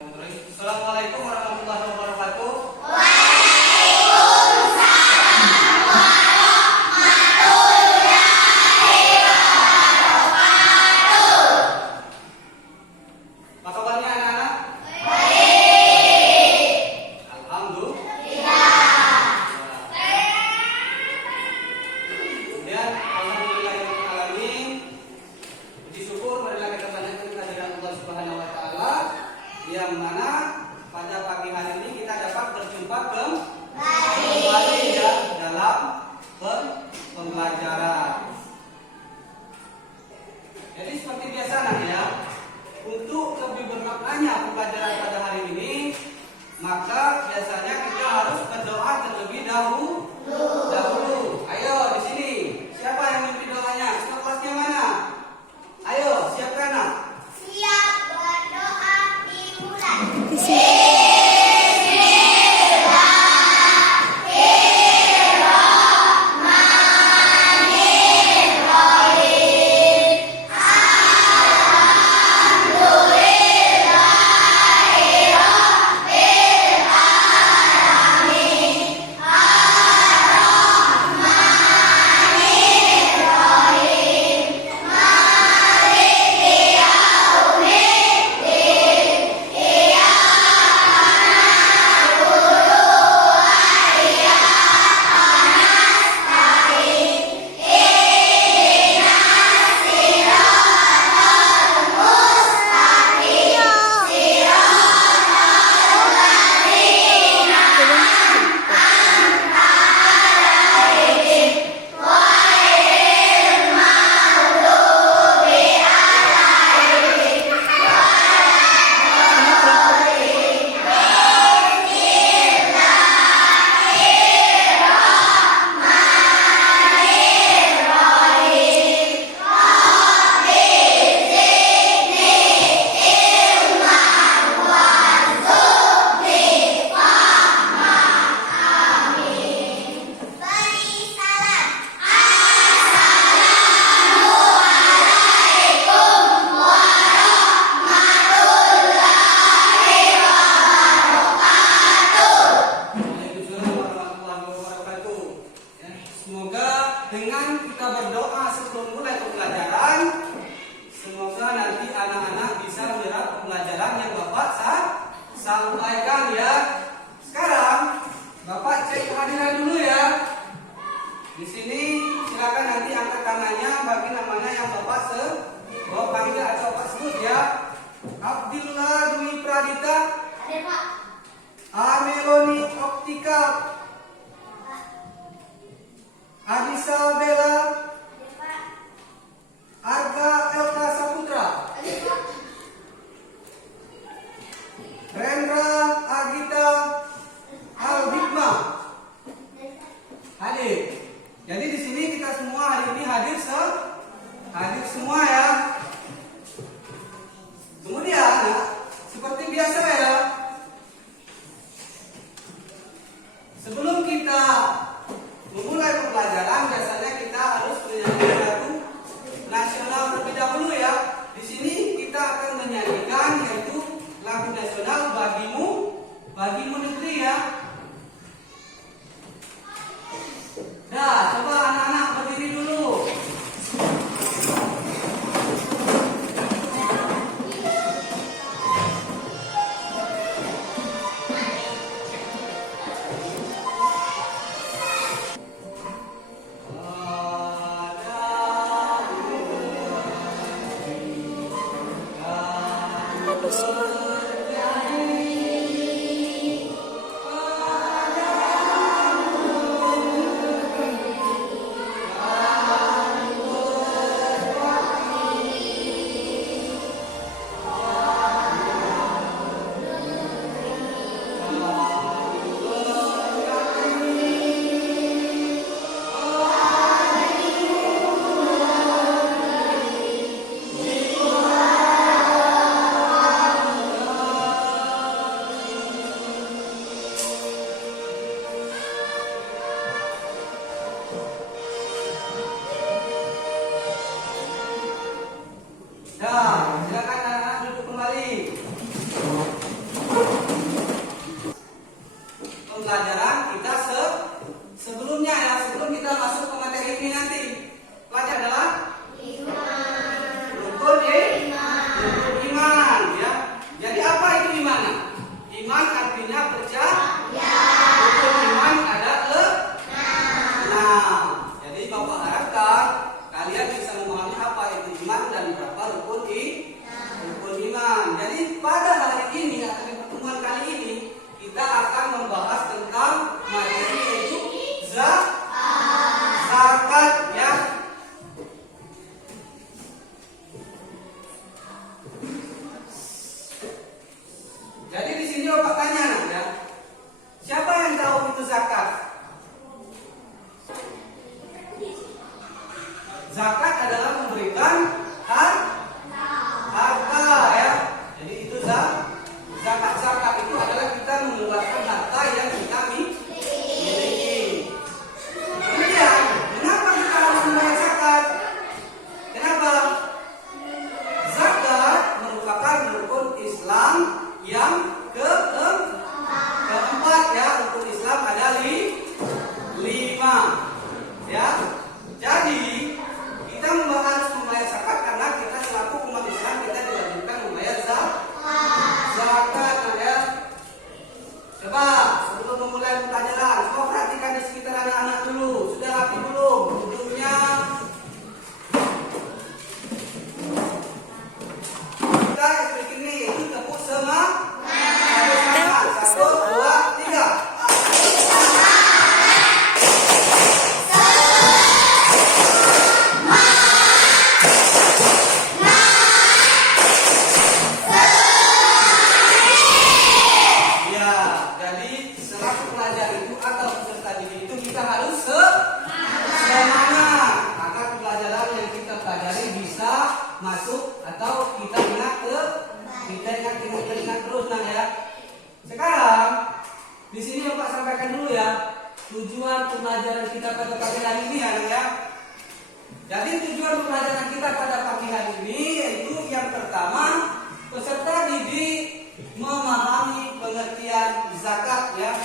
Assalamualaikum warahmatullahi wabarakatuh. Apa kabarnya anak-anak? Alhamdulillah. Kemudian alhamdulillahirobbilalamin. Puji syukur marilah kita panjatkan kehadiran Allah Subhanahu wa taala yang mana pada pagi hari ini kita dapat berjumpa kembali ya dalam pembelajaran. Jadi seperti biasa nak ya, untuk lebih bermaknanya pembelajaran pada hari ini, maka biasanya kita harus berdoa terlebih dahulu. Ayo di sini, siapa yang memimpin doanya? Kelasnya mana? Ayo, siapkan nak. Siap berdoa dimulai. Semoga dengan kita berdoa sebelum mulai pembelajaran, semoga nanti anak-anak bisa menyerap pembelajaran yang Bapak sampaikan ya. Sekarang Bapak cek kehadiran dulu ya. Di sini silakan nanti angkat tangannya bagi namanya yang Bapak panggil atau Bapak sebut ya. Abdillah Dwi Pradita. Ada Pak. Ameloni Optika. Adisa Bella. Ada Pak. Arga Elka Saputra. Ada Pak. Rendra Agita Al-Hikmah. Hadir. Jadi di sini kita semua hari ini hadir semua ya. Kemudian seperti biasa ya, sebelum kita memulai pembelajaran biasanya kita Bapak tanya nak ya. Siapa yang tahu itu zakat? Zakat adalah memberikan harta ya. Jadi itu zakat. Zakat itu adalah kita mengeluarkan harta yang kita miliki. Kemudian, kenapa kita harus membayar zakat? Kenapa? Zakat merupakan rukun Islam yang keempat ya. Rukun Islam ada 5 ya. Jadi kita harus membayar zakat karena kita selaku umat Islam kita diwajibkan membayar zakat ya. Coba sebelum memulai pelajaran, semua perhatikan di sekitar anak-anak dulu. Sudah rapi belum? Duduknya. Kita explain ini itu tepuk semangat. 1, 2, 3. Masuk atau kita ingat terus nah ya. Sekarang di sini Bapak sampaikan dulu ya tujuan pembelajaran kita pada pagi hari ini ya. Jadi tujuan pembelajaran kita pada pagi hari ini yaitu yang pertama peserta didik memahami pengertian zakat ya.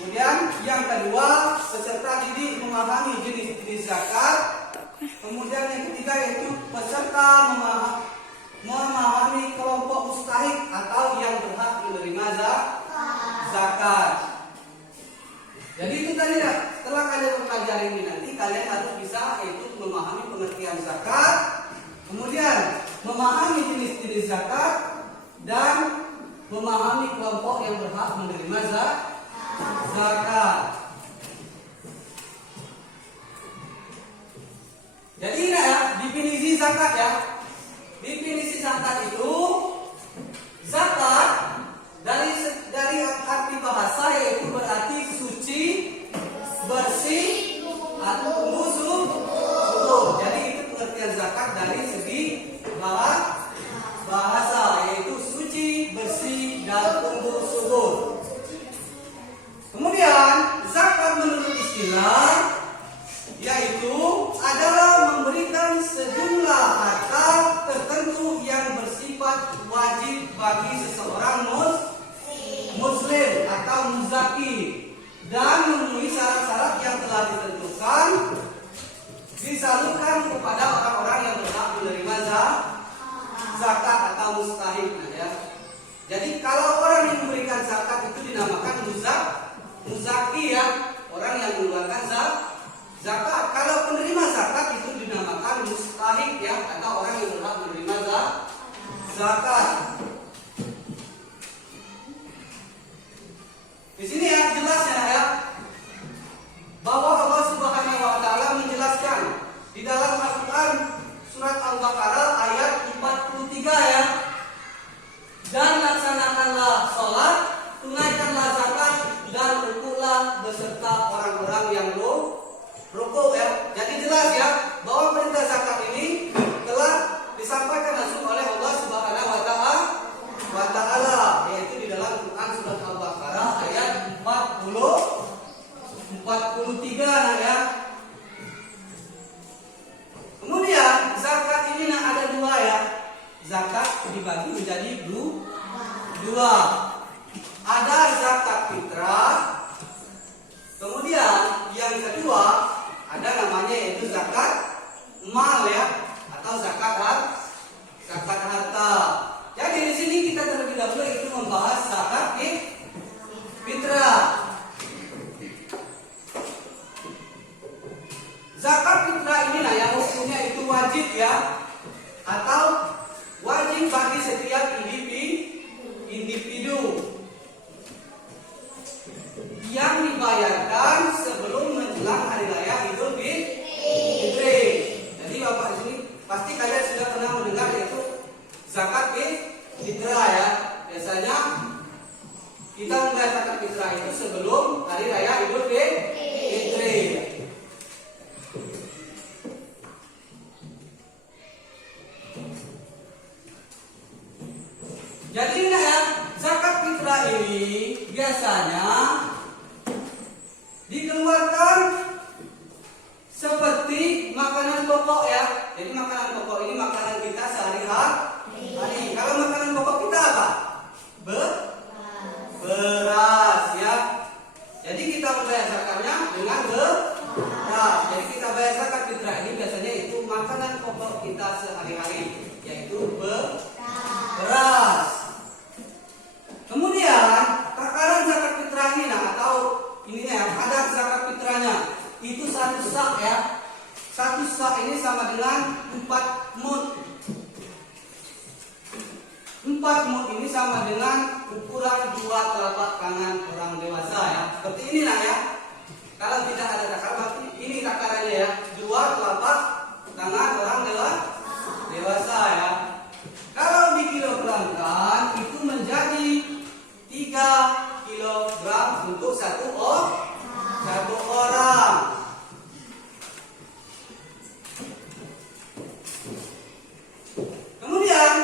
Kemudian yang kedua peserta didik memahami jenis-jenis zakat. Kemudian yang ketiga yaitu peserta memahami kelompok mustahik atau yang berhak menerima zakat. Jadi itu tadi ya. Setelah kalian mempelajari ini nanti kalian harus bisa yaitu memahami pengertian zakat, kemudian memahami jenis-jenis zakat dan memahami kelompok yang berhak menerima zakat. Jadi ya, definisi zakat ya. Definisi zakat itu zakat dari arti bahasa yaitu berarti suci, bersih, atau subur. Jadi itu pengertian zakat dari segi bahasa yaitu suci, bersih, dan tumbuh subur. Kemudian zakat menurut istilah yaitu adalah memberikan sejumlah harta tertentu yang bersifat wajib bagi seseorang muslim atau muzaki dan memenuhi syarat-syarat yang telah ditentukan disalurkan kepada orang-orang yang berhak menerima zakat atau mustahik ya. Jadi kalau orang yang memberikan zakat itu dinamakan muzaki ya, orang yang mengeluarkan zakat. Kalau penerima zakat itu dinamakan mustahik ya, atau orang yang berhak menerima zakat. Di sini ya jelas ya bahwa Allah Subhanahu wa taala menjelaskan di dalam Al-Qur'an surat Al-Baqarah ayat 43 ya. Dan laksanakanlah salat, tunaikanlah zakat dan rukuklah beserta orang-orang yang rukuk ya. Jadi jelas ya bahwa perintah zakat ini telah disampaikan langsung oleh Allah Subhanahu wa taala yaitu di dalam Quran surat Al-Baqarah ayat 43 ya. Kemudian zakat ini ada dua ya. Zakat dibagi menjadi dua. Ada zakat fitrah. Kemudian yang kedua ada namanya yaitu zakat mal ya, atau zakat harta. Jadi di sini kita terlebih dahulu itu membahas zakat fitrah. Zakat fitrah ini yang hukumnya itu wajib ya, atau wajib bagi setiap individu yang dibayarkan sebelum menjelang hari raya Idul Fitri. Jadi Bapak di sini pasti kalian sudah pernah mendengar yaitu zakat fitrah ya. Biasanya biasanya dikeluarkan seperti makanan pokok ya. Jadi makanan pokok ini makanan kita sehari-hari. Kalau makanan pokok kita apa? Beras ya. Jadi kita membayar zakatnya dengan beras. Jadi kita bayar zakat fitrah ini biasanya itu makanan pokok kita sehari-hari, yaitu beras. Kemudian takaran zakat fitrah ini atau ini ya, kadar zakat fitrahnya itu satu sak ya. Satu sak ini sama dengan 4 mud. 4 mud ini sama dengan ukuran 2 telapak tangan orang dewasa ya. Seperti inilah ya. Kalau tidak ada takaran, berarti ini takarannya ya. 2 telapak tangan orang dewasa ya. Kalau dikilogramkan itu menjadi 3 kilogram untuk satu orang. Kemudian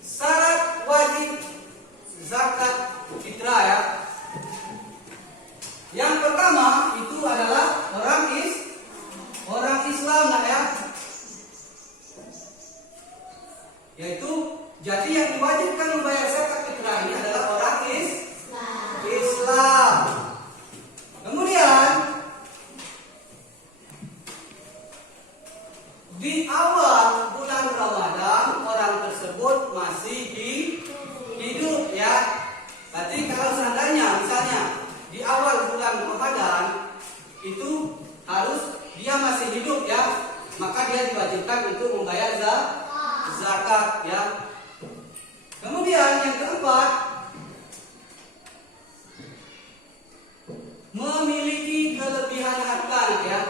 syarat wajib zakat fitrah ya. Yang pertama itu adalah orang Islam lah ya. Yaitu jadi yang diwajibkan membayar zakat fitrah ini adalah orang Islam. Kemudian di awal bulan Ramadan orang tersebut masih hidup ya. Berarti kalau seandainya misalnya di awal bulan Ramadan itu harus dia masih hidup ya, maka dia diwajibkan untuk membayar zakat ya. Kemudian yang keempat, memiliki kelebihan harta ya.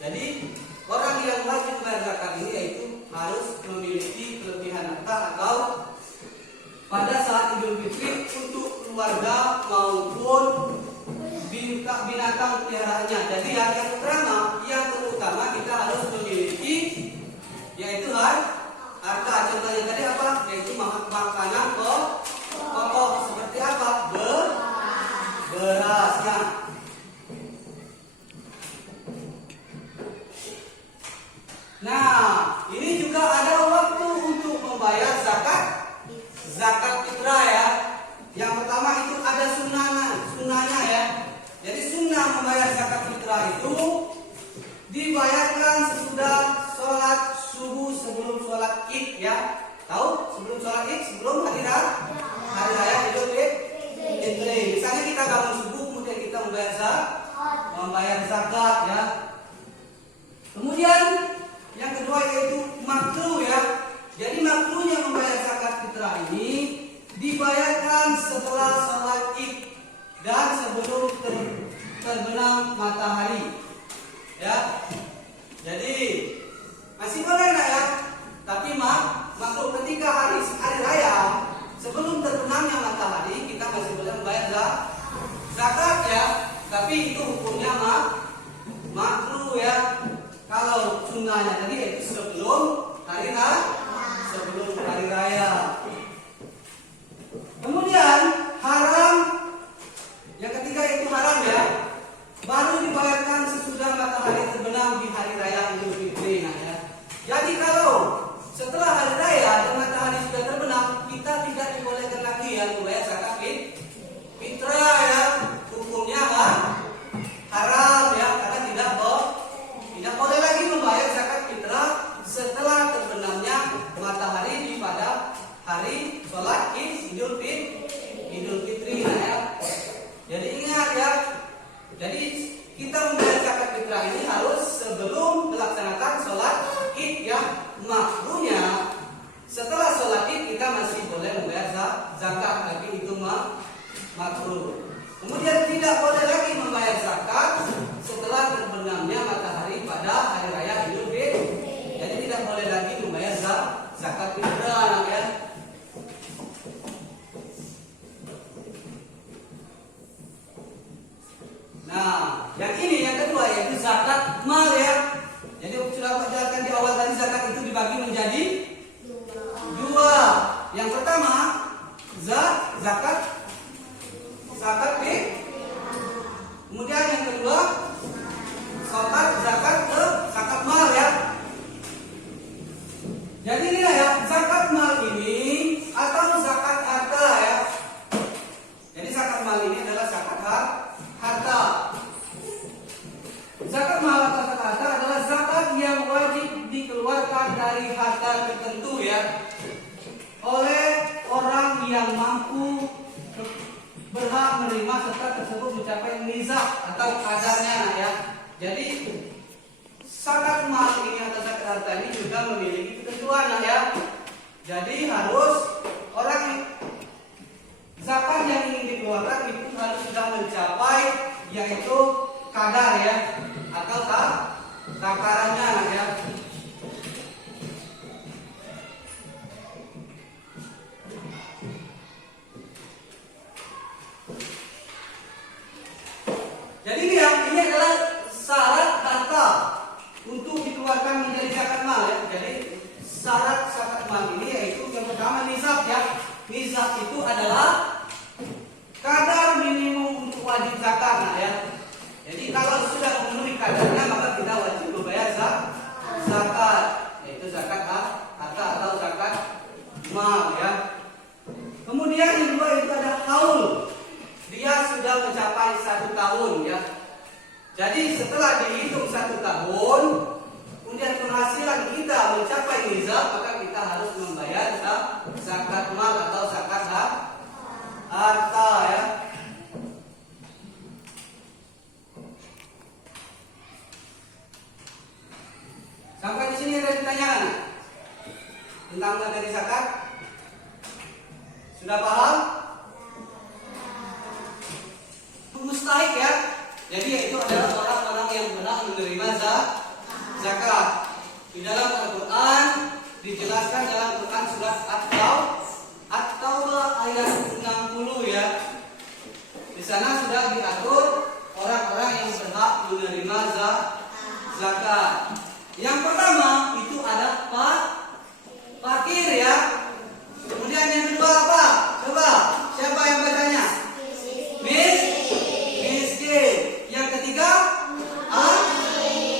Jadi orang yang wajib bayar zakat ini yaitu harus memiliki kelebihan harta atau pada saat Idul Fitri untuk keluarga maupun binatang peliharaannya. Jadi yang terutama kita harus memiliki yaitu harta. Contohnya tadi apa? Yaitu makanan pokok seperti apa? Beras ya. Nah, ini juga ada waktu untuk membayar zakat fitrah ya. Yang pertama itu ada sunnahnya ya. Jadi sunnah membayar zakat fitrah itu dibayarkan sesudah sholat subuh sebelum sholat Id ya. Tahu? Sebelum sholat Id, sebelum hari raya Idul Fitri. Misalnya kita bangun subuh kemudian kita membayar zakat ya. Kemudian yang kedua yaitu makruh ya. Jadi makruhnya membayar zakat fitrah ini dibayarkan setelah sholat Id dan sebelum terbenam matahari ya. Jadi masih boleh enggak ya? Tapi makruh ketika hari raya sebelum terbenamnya matahari kita masih boleh membayar zakat ya. Tapi itu hukumnya makruh ya. Kalau sunnahnya tadi itu sebelum hari raya. Kemudian haram, yang ketiga itu haram ya, baru dibayarkan sesudah matahari terbenam di hari raya Idul Fitri. Nah ya. Jadi kalau setelah hari raya dan matahari sudah terbenam, kita tidak dibolehkan lagi ya membayar zakat fitrah ya. Hukumnya haram ya, karena tidak boleh lagi membayar zakat fitrah setelah terbenamnya matahari di pada hari sholat Idul Fitri ya. Jadi ingat ya. Jadi kita membayar zakat fitrah ini harus sebelum melaksanakan sholat Id ya. Makruhnya setelah sholat Id kita masih boleh membayar zakat, tapi itu makruh. Kemudian tidak boleh lagi membayar zakat setelah terbenamnya matahari pada hari raya Idul Fitri. Jadi tidak boleh lagi membayar zakat fitrah ya. Nah, yang ini yang kedua yaitu zakat mal ya. Jadi sudah Pak jelaskan di awal tadi zakat itu dibagi menjadi dua. Yang pertama zakat yang mampu berhak menerima serta tersebut mencapai nizab atau kadarnya ya. Jadi zakat mal ini atau zakat harta ini juga memiliki ketentuan ya. Jadi harus orang zakat yang ingin dikeluarkan itu harus sudah mencapai yaitu kadar ya atau takarannya ya. Jadi ini adalah syarat harta untuk dikeluarkan menjadi zakat mal ya. Jadi syarat zakat mal ini yaitu yang pertama nisab ya. Nisab itu adalah kadar minimum untuk wajib zakat ya. Jadi kalau sudah memenuhi kadarnya maka kita wajib membayar zakat, yaitu zakat harta atau zakat mal ya. Kemudian yang kedua itu ada haul. Dia sudah mencapai 1 tahun ya. Jadi setelah dihitung 1 tahun, kemudian penghasilan kita mencapai nizab, maka kita harus membayar zakat mal atau zakat harta ya. Sampai di sini ada pertanyaan tentang materi zakat? Sudah paham? Mustahik ya. Jadi itu adalah orang-orang yang berhak menerima zakat. Di dalam Al-Quran dijelaskan dalam Quran surat At-Taubah ayat 60 ya. Di sana sudah diatur orang-orang yang berhak menerima zakat. Yang pertama itu ada fakir ya. Kemudian yang kedua apa? Coba siapa yang bacanya? Miskin. Yang ketiga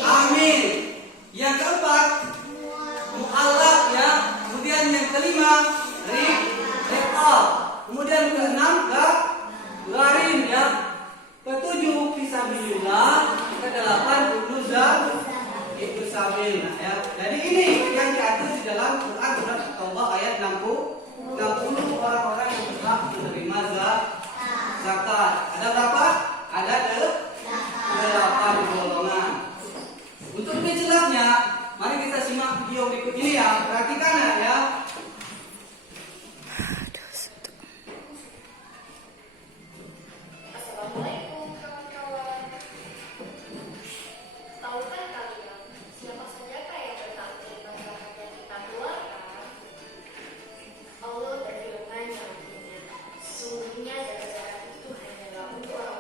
amin. Yang keempat mu'allaf ya. Kemudian yang kelima riqab. Kemudian keenam gharim ya. Ketujuh fisabilillah. Kedelapan ibnu sabil ya. Jadi ini yang diatur di dalam Quran surat At-Taubah ayat 60 orang-orang yang berhak menerima zakat. Ada berapa? Ada 8 golongan. Untuk lebih jelasnya, mari kita simak video berikut ini ya. Perhatikan ya. Assalamualaikum kawan-kawan. Tahukah kalian siapa sajakah yang berhak menerima zakat yang kita keluarkan? Allah berfirman yang artinya, sesungguhnya zakat itu hanyalah untuk orang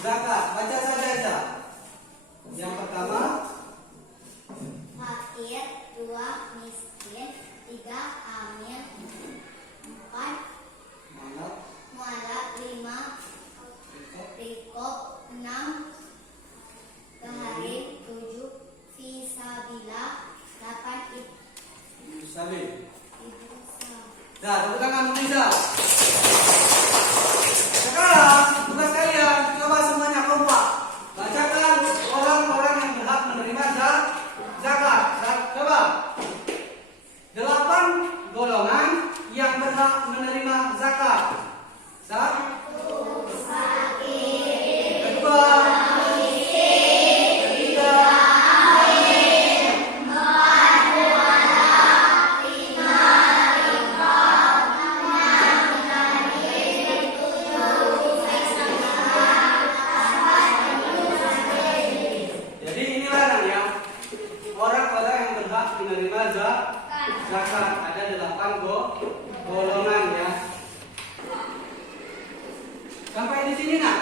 zakat. Baca saja Aisyah. Yang pertama, Fakir, 2 miskin, 3 amil, 4 mualaf, 5 rikob, 6 gaharim, 7 fisabilillah, 8 Sabi. ibu sah. Dah, tepuk tangan untuk Iza. Sekarang tugas kalian, coba semuanya kompak. Bacakan orang-orang yang berhak menerima zakat. Coba. 8 golongan yang berhak menerima zakat. Kedua, ketiga, jadi inilah ya orang-orang yang berhak menerima zakat. Ada 8 golongan ya. Sampai di sini nak,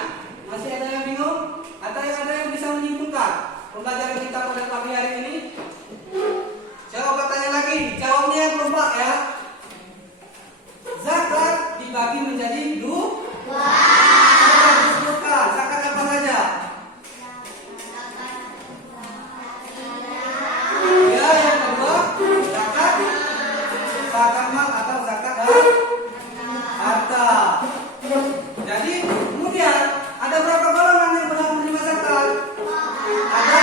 masih ada yang bingung? Atau ada yang bisa menyimpulkan pembelajaran kita pada pagi hari ini? Coba tanya lagi, jawabnya yang kompak ya. Zakat dibagi menjadi dua. Disebutkan zakat apa saja? Ya, yang kedua zakat mal atau zakat harta. Jadi kemudian ada berapa golongan yang berhak menerima zakat? Ada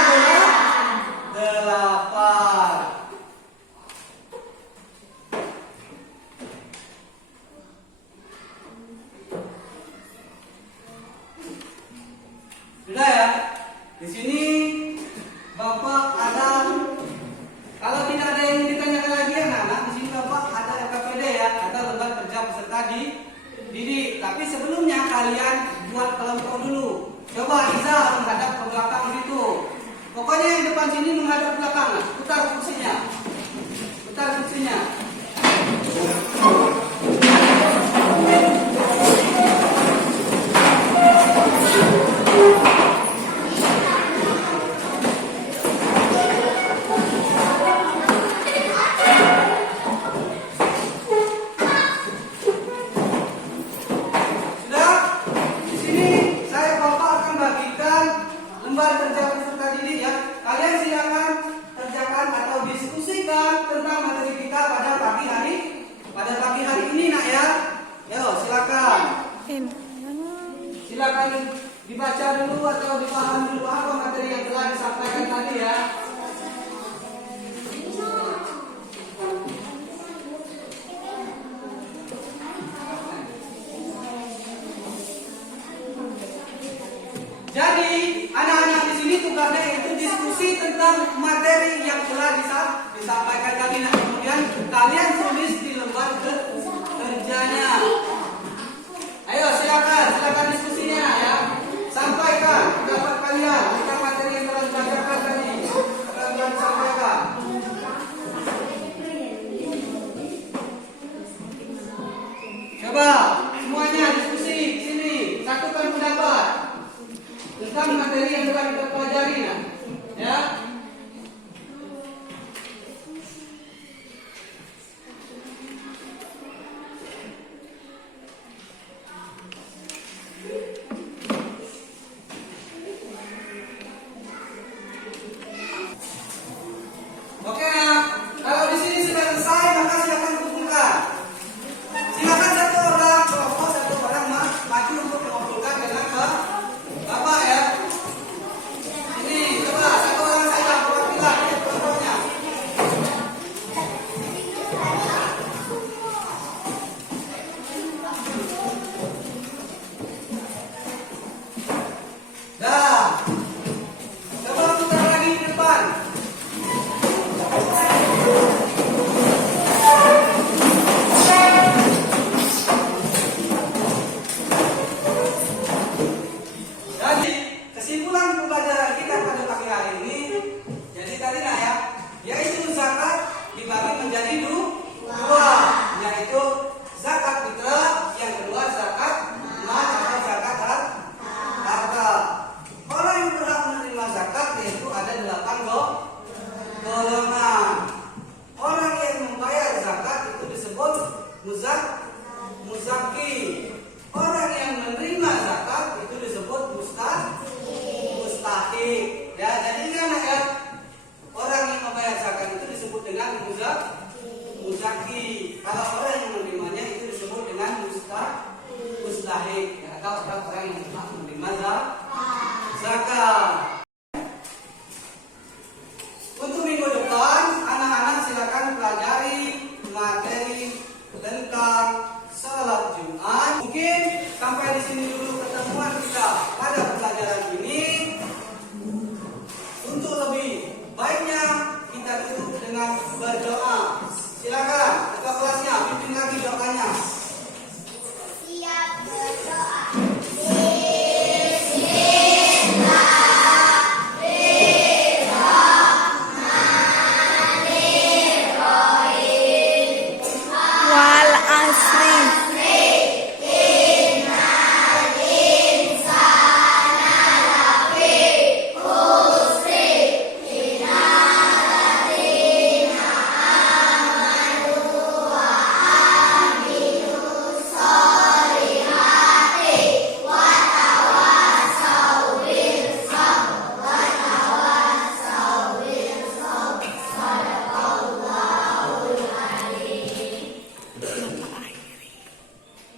8. Sudah ya? Di sini Bapak ada, kalau tidak ada yang ditanyakan lagi anak-anak, di sini Bapak ada LKPD ya, ada lembar kerja peserta didik. Tapi sebelumnya kalian buat kelompok dulu. Coba Iza menghadap ke belakang situ. Pokoknya yang depan sini menghadap belakang. Putar kursinya. Putar kursinya. Lembar kerja peserta didik ya. Kalian silakan kerjakan atau diskusikan tentang materi kita pada pagi hari ini nak ya. Yo, silakan. Silakan dibaca dulu atau dipahami dulu apa materi yang telah disampaikan tadi ya. Jadi anak-anak di sini tugasnya itu diskusi tentang materi yang telah disampaikan tadi. Nah, kemudian kalian tulis di lembar kerjanya. Ayo silakan diskusinya ya. Sampaikan pendapat kalian tentang materi yang telah dibacakan tadi. Kalian sampaikan. Coba semuanya diskusi sini, satukan pendapat tentang materi yang telah kita pelajari ya.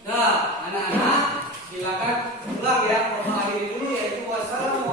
Nah, anak-anak silakan ulang ya. Coba akhiri dulu yaitu wassalamu